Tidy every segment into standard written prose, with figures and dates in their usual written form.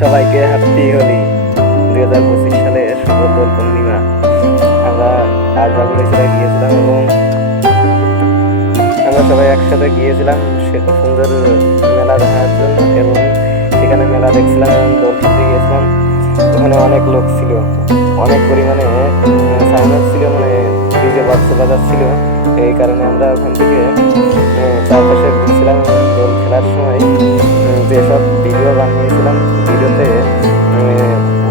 সবাইকে হ্যাপি হোলি। 2025 সালে শুভ দোল পূর্ণিমা। আমরা আজ বাবুড়িচড়ায় গিয়েছিলাম এবং আমরা সবাই একসাথে গিয়েছিলাম সুন্দর মেলা দেখার জন্য এবং সেখানে মেলা দেখছিলাম এবং দোল খেলতে গিয়েছিলাম। ওখানে অনেক লোক ছিল, অনেক পরিমাণে সাউন্ড ছিল, মানে ডিজে বক্স বাজাচ্ছিল। এই কারণে আমরা ওখান থেকে চারপাশে ঘুরছিলাম এবং দোল খেলার সময় যেসব ভিডিও বানিয়েছিলাম, ভিডিওতে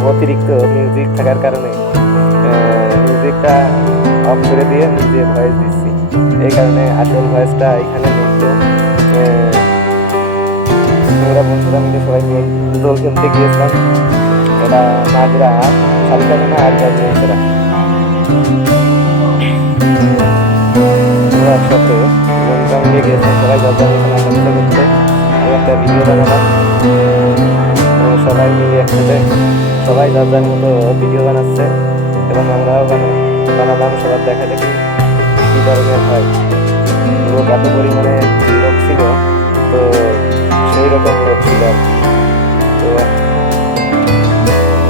অতিরিক্ত মিউজিক থাকার কারণে মিউজিকটা অফ করে দিয়ে নিজে ভয়েস দিচ্ছি। এই কারণে আসল ভয়েসটা এখানে নেই। তো আমরা বন্ধুরা মিলে সবাই দোল খেলতে গিয়েছিলাম। এটা নাগরা শালিকাখানা আর বাবুড়িচড়া। আমরা একসাথে বন্ধুরা মিলে গিয়েছিলাম, সবাই যার আনন্দ করতে। আমি একটা ভিডিও বানালাম, সবাই মিলে একসাথে সবাই যার যার মতো ভিডিও বানাচ্ছে এবং আমরাও বানালাম। সবার দেখা দেখি কী ধরনের হয়। লোক এত পরিমাণে লোক ছিল, তো সেই রকম লোক ছিল আর কি। তো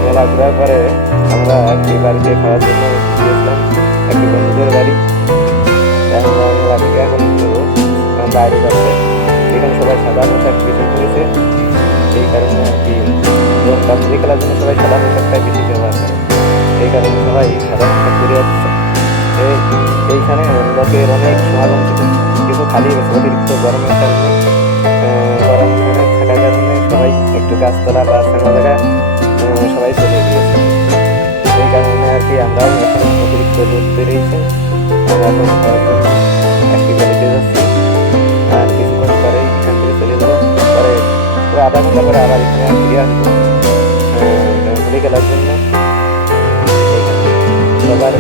মেলা ঘোরার পরে আমরা একটি বাড়িতে খাওয়ার জন্য গিয়েছিলাম, একটি বন্ধুদের বাড়ি। আমরা মেলা থেকে এখন একটু বাইরে যাচ্ছে। এখানে সবাই সাদা পোশাক বেশি করেছে, এই কারণে আর কি কাবাডি খেলার জন্য সবাই সাদা পোশাকটাই বেশি ব্যবহার করে। এই কারণে সবাই সাদা পোশাক পরে যাচ্ছে। এইখানে লোকের অনেক সমাগম ছিল, কিন্তু খালি অতিরিক্ত গরমের কারণে গরম এখানে থাকার কারণে সবাই একটু গাছতলা বা ছাঙা জায়গা সবাই চলে গিয়েছে। এই কারণে আর কি আমরাও এখন অতিরিক্ত রোদ বেরিয়েছে। আমরা এখন একটি বাড়িতে যাচ্ছি, আর কিছুক্ষণ পরে এখান থেকে চলে যাবো। পরে পুরো আধা ঘন্টা পরে আবার এখানে ফিরে আসবো হোলি খেলার জন্য। সবার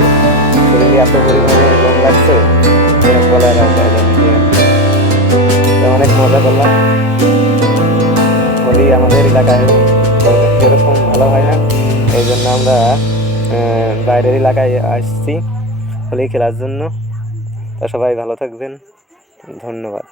শরীরে এত পরিমাণে রং লাগছে বলার অনেক মজা করলাম। হোলি আমাদের এলাকায় সেরকম ভালো হয় না, এই জন্য আমরা বাইরের এলাকায় আসছি হোলি খেলার জন্য। তা সবাই ভালো থাকবেন, ধন্যবাদ।